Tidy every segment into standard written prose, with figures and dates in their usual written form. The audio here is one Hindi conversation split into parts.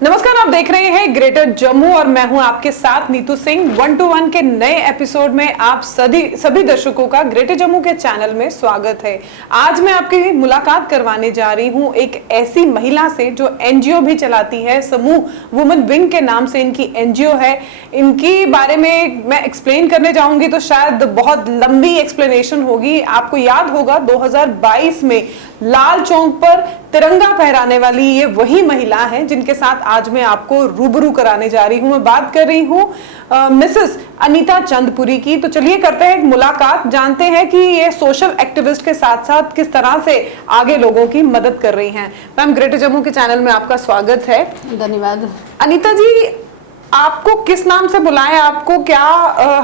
नमस्कार, आप देख रहे हैं ग्रेटर जम्मू और मैं हूं आपके साथ नीतू सिंह। 1 to 1 के नए एपिसोड में आप सभी दर्शकों का ग्रेटर जम्मू के चैनल में स्वागत है। आज मैं आपकी मुलाकात करवाने जा रही हूं एक ऐसी महिला से जो एनजीओ भी चलाती है। समूह वुमेन विंग के नाम से इनकी एनजीओ है। इनकी बारे में मैं एक्सप्लेन करने जाऊंगी तो शायद बहुत लंबी एक्सप्लेनेशन होगी। आपको याद होगा 2022 में लाल चौक पर तिरंगा फहराने वाली ये वही महिला है जिनके साथ आज मैं आपको रूबरू कराने जा रही हूं। मैं बात कर रही हूं मिसेस अनीता चंदपुरी की। तो चलिए करते हैं एक मुलाकात, जानते हैं कि ये सोशल एक्टिविस्ट के साथ साथ किस तरह से आगे लोगों की मदद कर रही हैं। मैम, ग्रेटर जम्मू के चैनल में आपका स्वागत है। धन्यवाद। अनीता जी, आपको किस नाम से बुलाएं, आपको क्या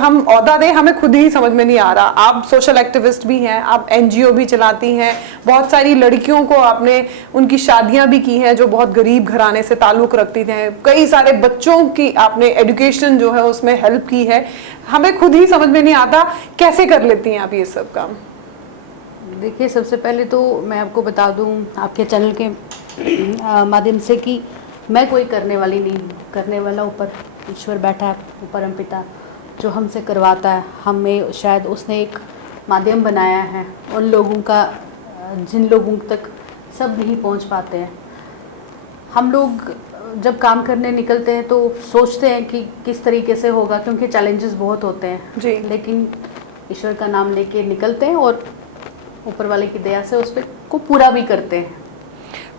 हम औहदा दें, हमें खुद ही समझ में नहीं आ रहा। आप सोशल एक्टिविस्ट भी हैं, आप एनजीओ भी चलाती हैं, बहुत सारी लड़कियों को आपने उनकी शादियां भी की हैं जो बहुत गरीब घराने से ताल्लुक रखती थे, कई सारे बच्चों की आपने एजुकेशन जो है उसमें हेल्प की है। हमें खुद ही समझ में नहीं आता कैसे कर लेती हैं आप ये सब काम। देखिए, सबसे पहले तो मैं आपको बता दूं आपके चैनल के माध्यम से कि मैं कोई करने वाली नहीं हूँ। करने वाला ऊपर ईश्वर बैठा है, परमपिता, जो हमसे करवाता है। हमें शायद उसने एक माध्यम बनाया है उन लोगों का जिन लोगों तक सब नहीं पहुँच पाते हैं। हम लोग जब काम करने निकलते हैं तो सोचते हैं कि किस तरीके से होगा, क्योंकि चैलेंजेस बहुत होते हैं जी। लेकिन ईश्वर का नाम लेके निकलते हैं और ऊपर वाले की दया से उस को पूरा भी करते हैं।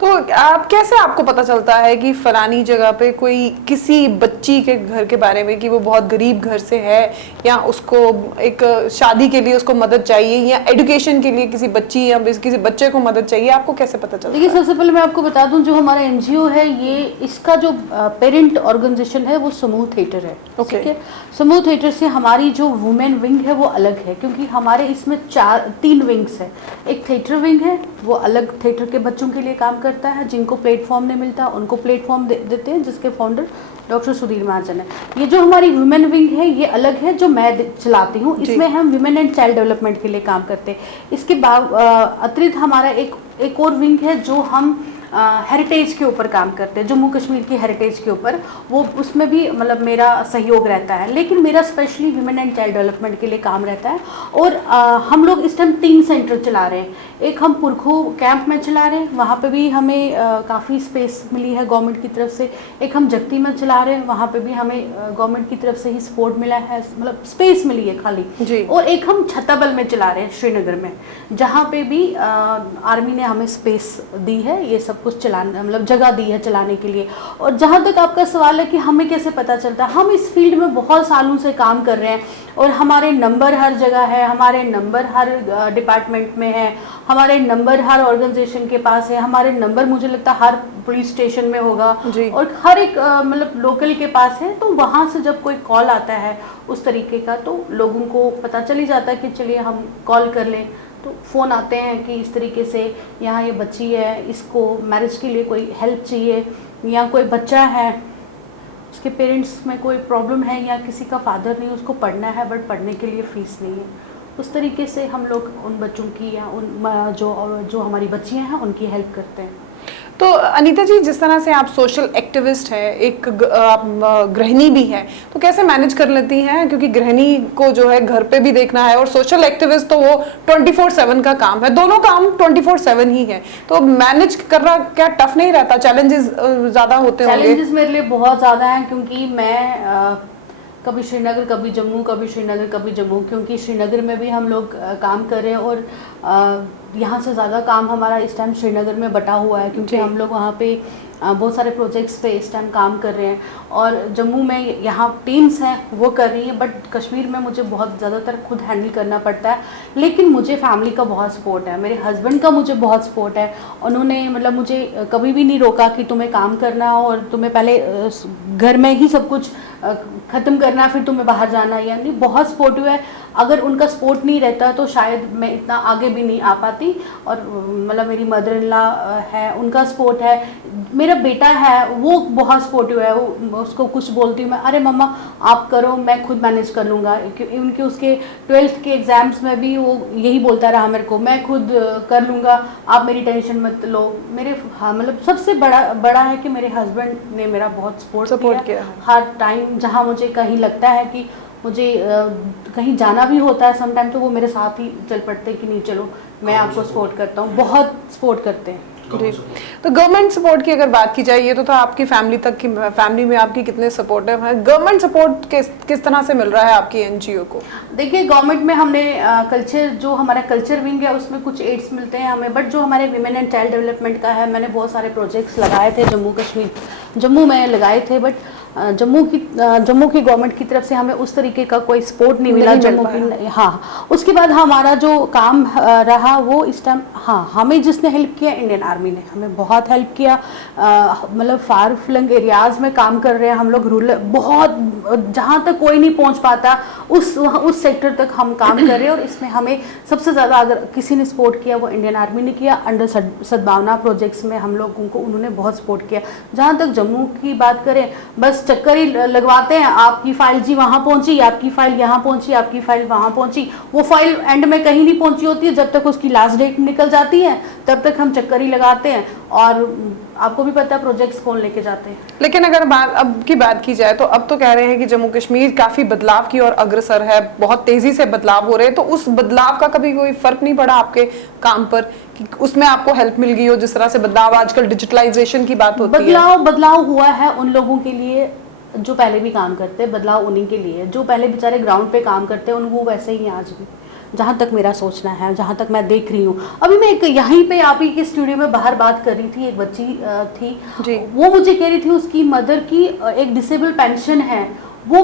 तो आप कैसे, आपको पता चलता है कि फलानी जगह पे कोई किसी बच्ची के घर के बारे में कि वो बहुत गरीब घर से है, या उसको एक शादी के लिए उसको मदद चाहिए, या एजुकेशन के लिए किसी बच्ची या किसी बच्चे को मदद चाहिए, आपको कैसे पता चलता है? देखिए, सबसे पहले मैं आपको बता दूं, जो हमारा एनजीओ है ये इसका जो पेरेंट ऑर्गेनाइजेशन है वो समूह थिएटर है। ओके। ठीक है, समूह थिएटर से हमारी जो वुमेन विंग है वो अलग है, क्योंकि हमारे इसमें 3 विंग्स है। एक थिएटर विंग है, वो अलग थिएटर के बच्चों के लिए काम करता है, जिनको प्लेटफॉर्म नहीं मिलता उनको प्लेटफॉर्म देते हैं, जिसके फाउंडर डॉक्टर सुधीर महाजन है। ये जो हमारी वुमेन विंग है ये अलग है, जो मैं चलाती हूँ। इसमें हम वुमेन एंड चाइल्ड डेवलपमेंट के लिए काम करते हैं। इसके अतिरिक्त हमारा एक और विंग है जो हम हेरिटेज के ऊपर काम करते हैं, जम्मू कश्मीर की हेरिटेज के ऊपर। वो उसमें भी मतलब मेरा सहयोग रहता है, लेकिन मेरा specially women and child development के लिए काम रहता है। और हम लोग इस टाइम 3 सेंटर चला रहे हैं। एक हम पुरखू कैंप में चला रहे हैं, वहाँ पे भी हमें काफ़ी स्पेस मिली है गवर्नमेंट की तरफ से। एक हम जगती में चला रहे हैं, वहाँ पे भी हमें गवर्नमेंट की तरफ से ही सपोर्ट मिला है, मतलब स्पेस मिली है खाली जी। और एक हम छत्ताबल में चला रहे हैं श्रीनगर में, जहाँ पे भी आर्मी ने हमें स्पेस दी है, ये सब कुछ चलाने मतलब जगह दी है चलाने के लिए। और जहाँ तक आपका सवाल है कि हमें कैसे पता चलता है, हम इस फील्ड में बहुत सालों से काम कर रहे हैं और हमारे नंबर हर जगह है, हमारे नंबर हर डिपार्टमेंट में है, हमारे नंबर हर ऑर्गेनाइजेशन के पास है, हमारे नंबर मुझे लगता है हर पुलिस स्टेशन में होगा और हर एक मतलब लोकल के पास है। तो वहाँ से जब कोई कॉल आता है उस तरीके का, तो लोगों को पता चली जाता है कि चलिए हम कॉल कर लें। तो फ़ोन आते हैं कि इस तरीके से यहाँ ये बच्ची है, इसको मैरिज के लिए कोई हेल्प चाहिए, या कोई बच्चा है उसके पेरेंट्स में कोई प्रॉब्लम है, या किसी का फादर नहीं, उसको पढ़ना है बट पढ़ने के लिए फ़ीस नहीं है। उस तरीके से हम लोग उन बच्चों की या उन जो हमारी बच्चियाँ हैं उनकी हेल्प करते हैं। तो अनीता जी, जिस तरह से आप सोशल एक्टिविस्ट है, एक आप गृहिणी भी है, तो कैसे मैनेज कर लेती हैं? क्योंकि गृहिणी को जो है घर पे भी देखना है और सोशल एक्टिविस्ट तो वो 24/7 का काम है, दोनों काम 24/7 ही है। तो मैनेज करना क्या टफ नहीं रहता? चैलेंजेस ज्यादा होते होंगे? चैलेंजेस मेरे लिए बहुत ज़्यादा हैं, क्योंकि मैं कभी श्रीनगर, कभी जम्मू, कभी श्रीनगर, कभी जम्मू, क्योंकि श्रीनगर में भी हम लोग काम कर रहे हैं और यहाँ से ज़्यादा काम हमारा इस टाइम श्रीनगर में बटा हुआ है, क्योंकि हम लोग वहाँ पे बहुत सारे प्रोजेक्ट्स पे इस टाइम काम कर रहे हैं। और जम्मू में यहाँ टीम्स हैं वो कर रही हैं, बट कश्मीर में मुझे बहुत ज़्यादातर खुद हैंडल करना पड़ता है। लेकिन मुझे फैमिली का बहुत सपोर्ट है, मेरे हस्बैंड का मुझे बहुत सपोर्ट है। उन्होंने मतलब मुझे कभी भी नहीं रोका कि तुम्हें काम करना हो और तुम्हें पहले घर में ही सब कुछ ख़त्म करना, फिर तुम्हें बाहर जाना, यानी बहुत सपोर्टिव है। अगर उनका सपोर्ट नहीं रहता तो शायद मैं इतना आगे भी नहीं आ पाती। और मतलब मेरी मदर इन लॉ है, उनका सपोर्ट है, मेरा बेटा है वो बहुत सपोर्टिव है, वो उसको कुछ बोलती हूँ मैं, अरे मम्मा आप करो, मैं खुद मैनेज कर लूँगा। उनके उसके 12th के एग्ज़ाम्स में भी वो यही बोलता रहा मेरे को, मैं खुद कर लूँगा, आप मेरी टेंशन मत लो। मेरे हाँ मतलब सबसे बड़ा है कि मेरे हस्बैंड ने मेरा बहुत सपोर्ट किया हर टाइम। जहाँ मुझे कहीं लगता है कि मुझे कहीं जाना भी होता है समटाइम, तो वो मेरे साथ ही चल पड़ते कि नहीं चलो मैं आपको सपोर्ट करता हूँ, बहुत सपोर्ट करते हैं। जी। तो गवर्नमेंट सपोर्ट की अगर बात की जाए, ये तो था आपकी फैमिली तक की, फैमिली में आपकी कितने सपोर्टिव हैं, गवर्नमेंट सपोर्ट किस तरह से मिल रहा है आपकी एनजीओ को? देखिए गवर्नमेंट में हमने कल्चर, जो हमारा कल्चर विंग है उसमें कुछ एड्स मिलते हैं हमें, बट जो हमारे विमेन एंड चाइल्ड डेवलपमेंट का है, मैंने बहुत सारे प्रोजेक्ट्स लगाए थे जम्मू में लगाए थे, बट जम्मू की गवर्नमेंट की तरफ से हमें उस तरीके का कोई सपोर्ट नहीं मिला जम्मू की। हाँ, उसके बाद हमारा जो काम रहा वो इस टाइम, हाँ हमें जिसने हेल्प किया इंडियन आर्मी ने हमें बहुत हेल्प किया। मतलब फार फ्लंग एरियाज़ में काम कर रहे हैं हम लोग, रूरल बहुत, जहाँ तक कोई नहीं पहुँच पाता उस सेक्टर तक हम काम कर रहे हैं। और इसमें हमें सबसे ज़्यादा अगर किसी ने सपोर्ट किया वो इंडियन आर्मी ने किया। अंडर सद्भावना प्रोजेक्ट्स में हम लोगों को उन्होंने बहुत सपोर्ट किया। जहाँ तक जम्मू की बात करें, बस चक्कर ही लगवाते हैं, आपकी फाइल जी वहाँ पहुँची, आपकी फाइल यहाँ पहुँची, आपकी फाइल वहाँ पहुँची, वो फाइल एंड में कहीं नहीं पहुँची होती है। जब तक उसकी लास्ट डेट निकल जाती है तब तक हम चक्कर ही लगाते हैं, और आपको भी पता है प्रोजेक्ट्स कौन लेके जाते हैं। लेकिन अगर अब की बात की जाए तो अब तो कह रहे हैं कि जम्मू कश्मीर काफी बदलाव की ओर अग्रसर है, बहुत तेजी से बदलाव हो रहे हैं, तो उस बदलाव का कभी कोई फर्क नहीं पड़ा आपके काम पर कि उसमें आपको हेल्प मिल गई हो? जिस तरह से बदलाव, आजकल डिजिटलाइजेशन की बात होती है, बदलाव हुआ है उन लोगों के लिए जो पहले भी काम करते हैं, बदलाव उन्हीं के लिए जो पहले बेचारे ग्राउंड पे काम करते हैं, उनको वैसे ही आज भी, जहाँ तक मेरा सोचना है, जहाँ तक मैं देख रही हूँ। अभी मैं एक यहीं पे आप ही के स्टूडियो में बाहर बात कर रही थी, एक बच्ची थी जी। वो मुझे कह रही थी उसकी मदर की एक डिसेबल पेंशन है, वो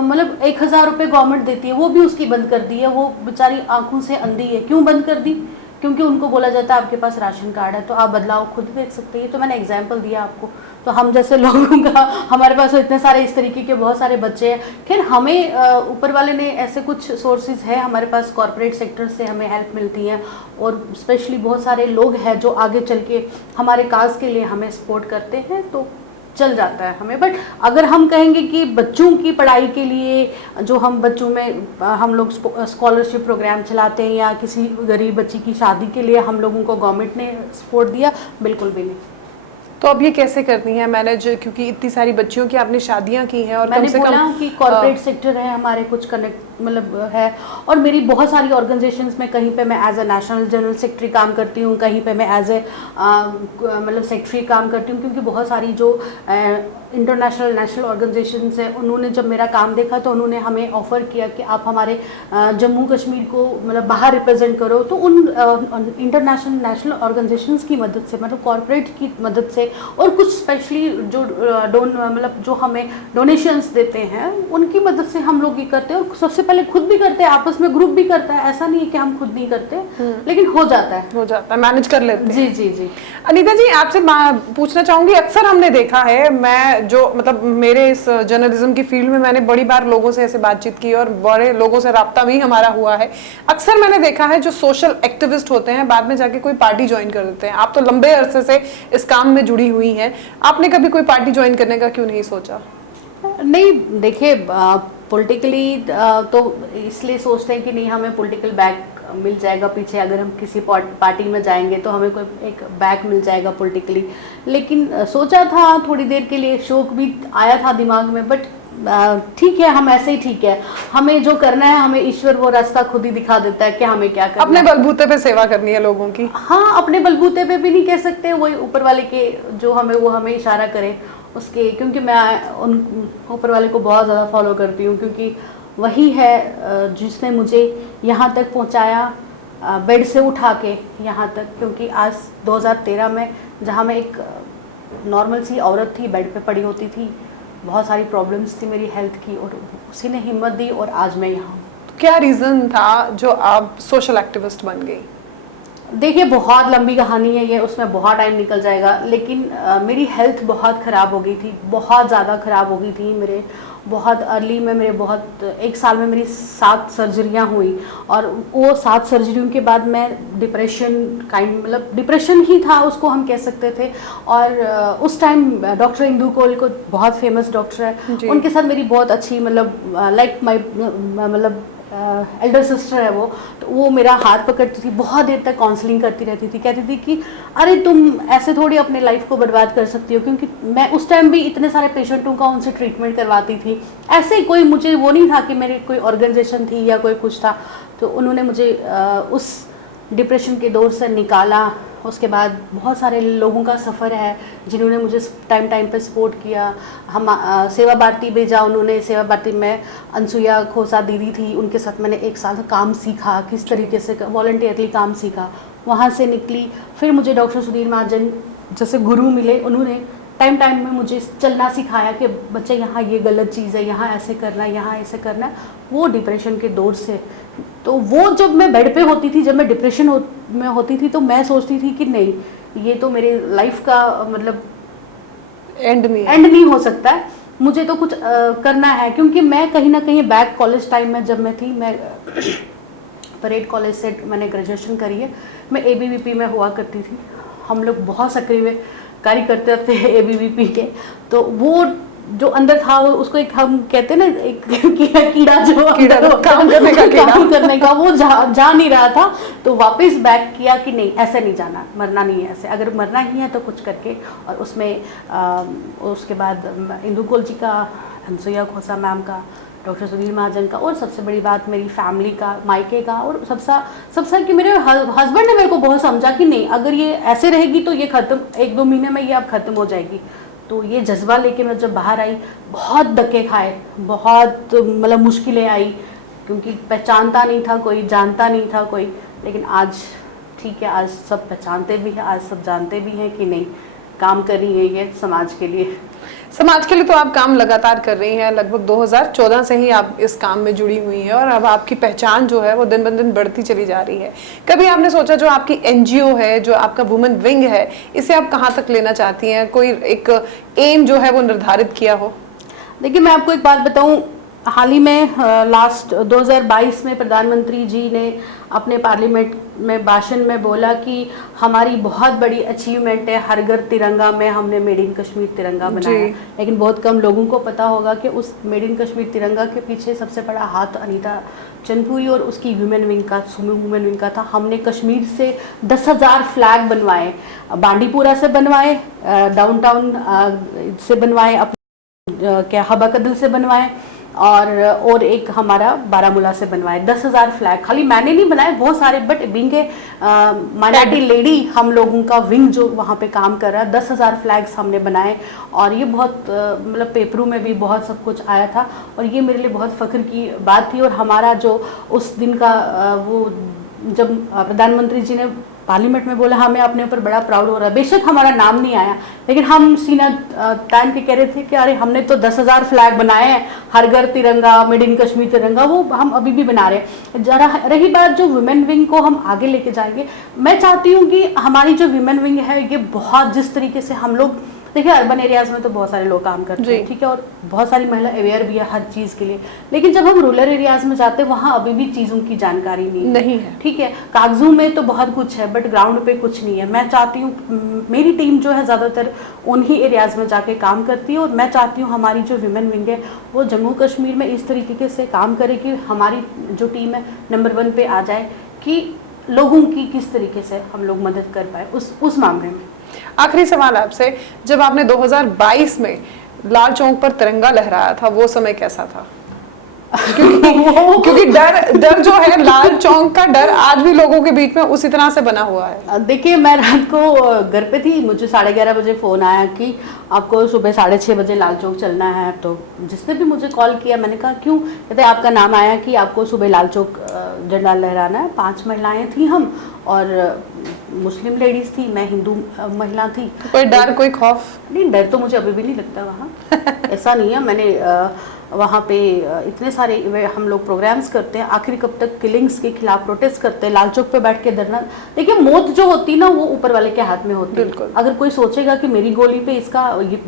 मतलब 1000 रुपये गवर्नमेंट देती है, वो भी उसकी बंद कर दी है। वो बेचारी आंखों से अंधी है। क्यों बंद कर दी? क्योंकि उनको बोला जाता है आपके पास राशन कार्ड है। तो आप बदलाव खुद देख सकते हैं। तो मैंने एग्जाम्पल दिया आपको। तो हम जैसे लोगों का, हमारे पास तो इतने सारे इस तरीके के बहुत सारे बच्चे हैं। खैर हमें ऊपर वाले ने ऐसे कुछ सोर्सेज है हमारे पास, कॉर्पोरेट सेक्टर से हमें हेल्प मिलती है, और स्पेशली बहुत सारे लोग हैं जो आगे चल के हमारे काज के लिए हमें सपोर्ट करते हैं, तो चल जाता है हमें। बट अगर हम कहेंगे कि बच्चों की पढ़ाई के लिए जो हम बच्चों में हम लोग स्कॉलरशिप प्रोग्राम चलाते हैं, या किसी गरीब बच्ची की शादी के लिए हम लोगों को गवर्नमेंट ने सपोर्ट दिया, बिल्कुल भी नहीं। तो अब ये कैसे करनी है मैनेज, क्योंकि इतनी सारी बच्चियों की आपने शादियां की हैं, और मैंने कम से बोला कम कि कॉर्पोरेट सेक्टर है हमारे, कुछ कनेक्ट मतलब है, और मेरी बहुत सारी ऑर्गेनाइजेशंस में, कहीं पे मैं as a national general secretary काम करती हूँ, कहीं पे मैं एज ए मतलब सेक्रेटरी काम करती हूँ, क्योंकि बहुत सारी जो इंटरनेशनल नेशनल ऑर्गेनाइजेशंस है, उन्होंने जब मेरा काम देखा तो उन्होंने हमें ऑफ़र किया कि आप हमारे जम्मू कश्मीर को मतलब बाहर रिप्रेजेंट करो। तो उन इंटरनेशनल नेशनल ऑर्गेनाइजेशंस की मदद से, मतलब कॉर्पोरेट की मदद से, और कुछ स्पेशली जो मतलब जो हमें डोनेशंस देते हैं, उनकी मदद से हम लोग ये करते हैं। और सबसे पहले खुद भी करते हैं, आपस में ग्रुप भी करता है, ऐसा नहीं है कि हम खुद नहीं करते, लेकिन हो जाता है, मैनेज कर लेते हैं। जी जी जी। अनीता जी, आपसे पूछना चाहूंगी, अक्सर हमने देखा है, मैं जो मतलब मेरे इस जर्नलिज्म की फील्ड में मैंने बड़ी बार लोगों से ऐसे बातचीत की, और बड़े लोगों से राब्ता भी हमारा हुआ है। अक्सर मैंने देखा है जो सोशल एक्टिविस्ट होते हैं बाद में जाके कोई पार्टी ज्वाइन कर देते हैं। आप तो लंबे अरसे से इस काम में जुड़ी हुई हैं, आपने कभी कोई पार्टी ज्वाइन करने का क्यों नहीं सोचा? नहीं, देखिए पॉलिटिकली तो इसलिए सोचते हैं कि नहीं हमें पॉलिटिकल बैक मिल जाएगा पीछे, अगर हम किसी पार्टी में जाएंगे तो हमें कोई एक बैक मिल जाएगा पॉलिटिकली। लेकिन सोचा था थोड़ी देर के लिए, शौक भी आया था दिमाग में, बट ठीक है, हम ऐसे ही ठीक है, हमें जो करना है, हमें ईश्वर वो रास्ता खुद ही दिखा देता है कि हमें क्या करना अपने बलबूते पे सेवा करनी है लोगों की। हाँ, अपने बलबूते पे भी नहीं कह सकते, वही ऊपर वाले के जो हमें इशारा करे उसके, क्योंकि मैं उन ऊपर वाले को बहुत ज़्यादा फॉलो करती हूँ, क्योंकि वही है जिसने मुझे यहाँ तक पहुँचाया, बेड से उठा के यहाँ तक। क्योंकि आज 2013 में, जहाँ मैं एक नॉर्मल सी औरत थी, बेड पे पड़ी होती थी, बहुत सारी प्रॉब्लम्स थी मेरी हेल्थ की, और उसी ने हिम्मत दी और आज मैं यहाँ हूँ। तो क्या रीज़न था जो आप सोशल एक्टिविस्ट बन गई? देखिए बहुत लंबी कहानी है ये, उसमें बहुत टाइम निकल जाएगा, लेकिन मेरी हेल्थ बहुत ख़राब हो गई थी, बहुत ज़्यादा ख़राब हो गई थी। मेरे बहुत अर्ली में मेरे बहुत 1 साल में मेरी 7 सर्जरियां हुई, और वो 7 सर्जरियों के बाद मैं डिप्रेशन मतलब डिप्रेशन ही था उसको हम कह सकते थे। और उस टाइम डॉक्टर इंदू कोल को, बहुत फेमस डॉक्टर है, उनके साथ मेरी बहुत अच्छी मतलब लाइक माई मतलब एल्डर सिस्टर है वो, तो वो मेरा हाथ पकड़ती थी, बहुत देर तक काउंसलिंग करती रहती थी, कहती थी कि अरे तुम ऐसे थोड़ी अपने लाइफ को बर्बाद कर सकती हो, क्योंकि मैं उस टाइम भी इतने सारे पेशेंटों का उनसे ट्रीटमेंट करवाती थी। ऐसे ही कोई मुझे वो नहीं था कि मेरी कोई ऑर्गेनाइजेशन थी या कोई कुछ था, तो उन्होंने मुझे उस डिप्रेशन के दौर से निकाला। उसके बाद बहुत सारे लोगों का सफ़र है जिन्होंने मुझे टाइम टाइम पे सपोर्ट किया। हम सेवा भारती भेजा उन्होंने, सेवा भारती में अनसुईया खोसा दीदी थी, उनके साथ मैंने 1 साल काम सीखा, किस तरीके से वॉलंटियरली काम सीखा। वहाँ से निकली, फिर मुझे डॉक्टर सुधीर महाजन जैसे गुरु मिले, उन्होंने टाइम टाइम में मुझे चलना सिखाया कि बच्चे यहाँ ये गलत चीज़ है, यहाँ ऐसे करना है, यहाँ ऐसे करना है। वो डिप्रेशन के दौर से, तो वो जब मैं बेड पे होती थी, जब मैं डिप्रेशन में होती थी, तो मैं सोचती थी कि नहीं, ये तो मेरे लाइफ का मतलब एंड नहीं हो सकता है, मुझे तो कुछ करना है। क्योंकि मैं कहीं ना कहीं बैक कॉलेज टाइम में जब मैं थी, मैं परेड कॉलेज से मैंने ग्रेजुएशन करी है, मैं ABVP में हुआ करती थी। हम लोग बहुत सक्रिय कार्य करते थे ABVP के, तो वो जो अंदर था वो, उसको एक हम कहते हैं ना, एक कीड़ा जो काम करने का वो जा नहीं रहा था। तो वापस बैक किया कि नहीं, ऐसे नहीं जाना, मरना नहीं है ऐसे, अगर मरना ही है तो कुछ करके। और उसमें उसके बाद इंदू कोल जी का, अनसुईया खोसा मैम का, डॉक्टर सुधीर महाजन का, और सबसे बड़ी बात मेरी फैमिली का, मायके का, और सबसे कि मेरे हस्बैंड ने मेरे को बहुत समझा कि नहीं, अगर ये ऐसे रहेगी तो ये ख़त्म, 1-2 महीने में ये अब ख़त्म हो जाएगी। तो ये जज्बा लेके मैं जब बाहर आई, बहुत धक्के खाए, बहुत मतलब मुश्किलें आई, क्योंकि पहचानता नहीं था कोई, जानता नहीं था कोई। लेकिन आज ठीक है, आज सब पहचानते भी हैं, आज सब जानते भी हैं कि नहीं, काम कर रही है ये समाज के लिए। समाज के लिए तो आप काम लगातार कर रही हैं, लगभग 2014 से ही आप इस काम में जुड़ी हुई हैं, और अब आपकी पहचान जो है वो दिन ब दिन बढ़ती चली जा रही है। कभी आपने सोचा जो आपकी NGO है, जो आपका वुमेन विंग है, इसे आप कहाँ तक लेना चाहती हैं? कोई एक एम जो है वो निर्धारित किया हो? देखिए, मैं आपको एक बात बताऊं, हाल ही में लास्ट 2022 में प्रधानमंत्री जी ने अपने पार्लियामेंट में भाषण में बोला कि हमारी बहुत बड़ी अचीवमेंट है, हर घर तिरंगा में हमने मेड इन कश्मीर तिरंगा बनाया। लेकिन बहुत कम लोगों को पता होगा कि उस मेड इन कश्मीर तिरंगा के पीछे सबसे बड़ा हाथ अनीता चंदपुरी और उसकी वुमेन विंग का था। हमने कश्मीर से 10,000 फ्लैग बनवाए, बांडीपुरा से बनवाए, डाउनटाउन से बनवाए, क्या हबा कदल से बनवाए, और एक हमारा बारामूला से बनवाए। 10,000 फ्लैग खाली मैंने नहीं बनाए, बहुत सारे, बट विंग के माइनॉरिटी लेडी हम लोगों का विंग जो वहाँ पे काम कर रहा है, 10,000 फ्लैग्स हमने बनाए। और ये बहुत मतलब पेपरों में भी बहुत सब कुछ आया था, और ये मेरे लिए बहुत फ़ख्र की बात थी। और हमारा जो उस दिन का वो जब प्रधानमंत्री जी ने पार्लियामेंट में बोला, हमें अपने ऊपर बड़ा प्राउड हो रहा है। बेशक हमारा नाम नहीं आया, लेकिन हम सीना तान के कह रहे थे कि अरे हमने तो 10,000 फ्लैग बनाए हैं, हर घर तिरंगा, मेड इन कश्मीर तिरंगा, वो हम अभी भी बना रहे हैं। जरा रही बात जो वुमेन विंग को हम आगे लेके जाएंगे, मैं चाहती हूँ कि हमारी जो वुमेन विंग है ये बहुत, जिस तरीके से हम लोग, देखिए अर्बन एरियाज में तो बहुत सारे लोग काम करते हैं, ठीक है, और बहुत सारी महिला अवेयर भी है हर चीज़ के लिए। लेकिन जब हम रूरल एरियाज में जाते हैं, वहाँ अभी भी चीज़ों की जानकारी नहीं है, ठीक है। कागजों में तो बहुत कुछ है, बट ग्राउंड पे कुछ नहीं है। मैं चाहती हूँ, मेरी टीम जो है ज़्यादातर उन्हीं एरियाज में जाके काम करती है, और मैं चाहती हूँ हमारी जो वुमेन विंग है वो जम्मू कश्मीर में इस तरीके से काम करे कि हमारी जो टीम है नंबर 1 पे आ जाए, कि लोगों की किस तरीके से हम लोग मदद कर पाए उस मामले में। आखिरी सवाल आपसे, जब आपने 2022 में लाल चौक पर तिरंगा लहराया था, वो समय कैसा था? क्योंकि डर जो है, लाल चौक का डर आज भी लोगों के बीच में उसी तरह से बना हुआ है। देखिए, मैं रात को घर पे थी, मुझे 11:30 बजे फ़ोन आया कि आपको सुबह 6:30 बजे लाल चौक चलना है। तो जिसने भी मुझे कॉल किया, मैंने कहा क्यों? कहते आपका नाम आया कि आपको सुबह लाल चौक झंडा लहराना है। 5 महिलाएं थी हम, और मुस्लिम लेडीज़ थी, मैं हिंदू महिला थी। कोई डर, कोई खौफ? नहीं, डर तो मुझे अभी भी नहीं लगता वहाँ। ऐसा नहीं है। मैंने वहाँ पे इतने सारे हम लोग प्रोग्राम्स करते हैं, आखिर कब तक किलिंग्स के खिलाफ प्रोटेस्ट करते हैं, लाल चौक पे बैठ के धरना। देखिए मौत जो होती ना वो ऊपर वाले के हाथ में होती है। अगर कोई सोचेगा कि मेरी गोली पे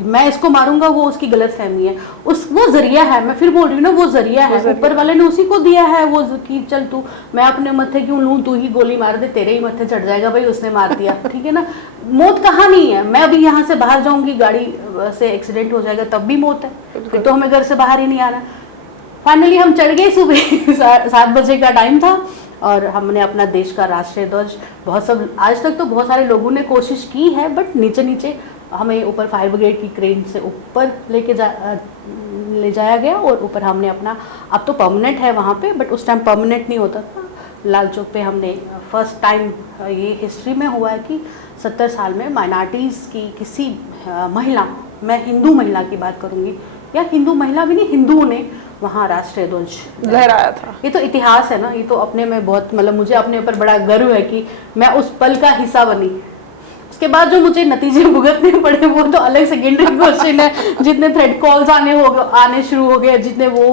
मैं इसको मारूंगा, वो उसकी गलत फहमी है। वो जरिया है, मैं फिर बोल रही हूँ ना, वो जरिया है, ऊपर वाले ने उसी को दिया है वो कि चल तू, मैं अपने मत्थे क्यों लूं, तू ही गोली मार दे, तेरे ही मत्थे चढ़ जाएगा भाई, उसने मार दिया, ठीक है ना। मौत कहाँ नहीं है, मैं अभी यहाँ से बाहर जाऊंगी, गाड़ी से एक्सीडेंट हो जाएगा तब भी मौत है, फिर तो हमें घर से बाहर ही नहीं आना। फाइनली हम चढ़ गए, सुबह 7 बजे का टाइम था और हमने अपना देश का राष्ट्रीय ध्वज आज तक तो बहुत सारे लोगों ने कोशिश की है, बट नीचे नीचे हमें ऊपर फायर ब्रिगेड की क्रेन से ऊपर ले जाया गया और ऊपर हमने अपना, अब तो परमानेंट है वहाँ पे, बट उस टाइम परमानेंट नहीं होता था। लाल चौक पे हमने फर्स्ट टाइम ये हिस्ट्री में हुआ है कि 70 साल में माइनॉरिटीज़ की किसी महिला, मैं हिंदू महिला की बात करूँगी, या हिंदू महिला भी नहीं, हिंदुओं ने वहाँ राष्ट्रीय ध्वज लहराया था। ये तो इतिहास है ना, ये तो अपने में बहुत, मतलब मुझे अपने ऊपर बड़ा गर्व है कि मैं उस पल का हिस्सा बनी। उसके बाद जो मुझे नतीजे भुगतने पड़े वो तो अलग सेकेंडरी क्वेश्चन है। जितने थ्रेड कॉल्स आने शुरू हो गए, जितने वो,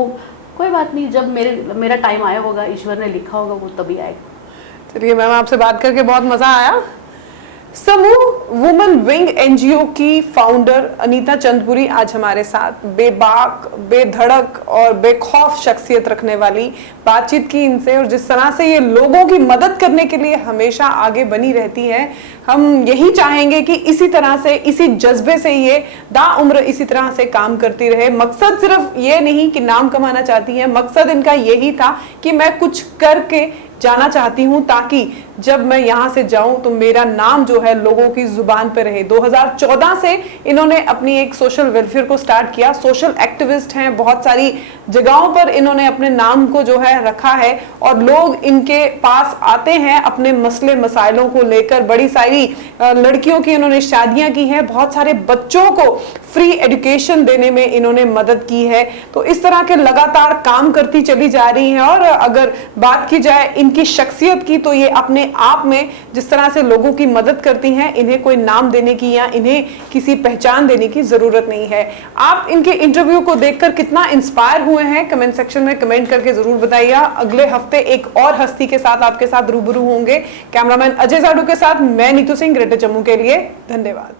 कोई बात नहीं, जब मेरा टाइम आया होगा, ईश्वर ने लिखा होगा, वो तभी आएगा। चलिए मैम, आपसे बात करके बहुत मजा आया। समूह वुमेन विंग एनजीओ की फाउंडर अनीता चंदपुरी आज हमारे साथ बेबाक, बेधड़क और बेखौफ शख्सियत रखने वाली बातचीत की इनसे, और जिस तरह से ये लोगों की मदद करने के लिए हमेशा आगे बनी रहती है, हम यही चाहेंगे कि इसी तरह से, इसी जज्बे से ये दाउम्र इसी तरह से काम करती रहे। मकसद सिर्फ ये नहीं कि नाम कमाना चाहती है, मकसद इनका यही था कि मैं कुछ करके जाना चाहती हूं ताकि जब मैं यहां से जाऊं तो मेरा नाम जो है लोगों की जुबान पे रहे। 2014 से इन्होंने अपनी एक सोशल वेलफेयर को स्टार्ट किया, सोशल एक्टिविस्ट हैं, बहुत सारी जगहों पर इन्होंने अपने नाम को जो है रखा है और लोग इनके पास आते हैं अपने मसले मसाइलों को लेकर। बड़ी सारी लड़कियों की इन्होंने शादियां की हैं, बहुत सारे बच्चों को फ्री एजुकेशन देने में इन्होंने मदद की है। तो इस तरह के लगातार काम करती चली जा रही हैं। और अगर बात की जाए इनकी शख्सियत की, तो ये अपने आप में जिस तरह से लोगों की मदद करती हैं, इन्हें कोई नाम देने की या इन्हें किसी पहचान देने की जरूरत नहीं है। आप इनके इंटरव्यू को देखकर कितना इंस्पायर हुए हैं, कमेंट सेक्शन में कमेंट करके जरूर बताइए। अगले हफ्ते एक और हस्ती के साथ आपके साथ रूबरू होंगे। कैमरामैन अजय जाडू के साथ मैं नीतू सिंह, ग्रेटर जम्मू के लिए। धन्यवाद।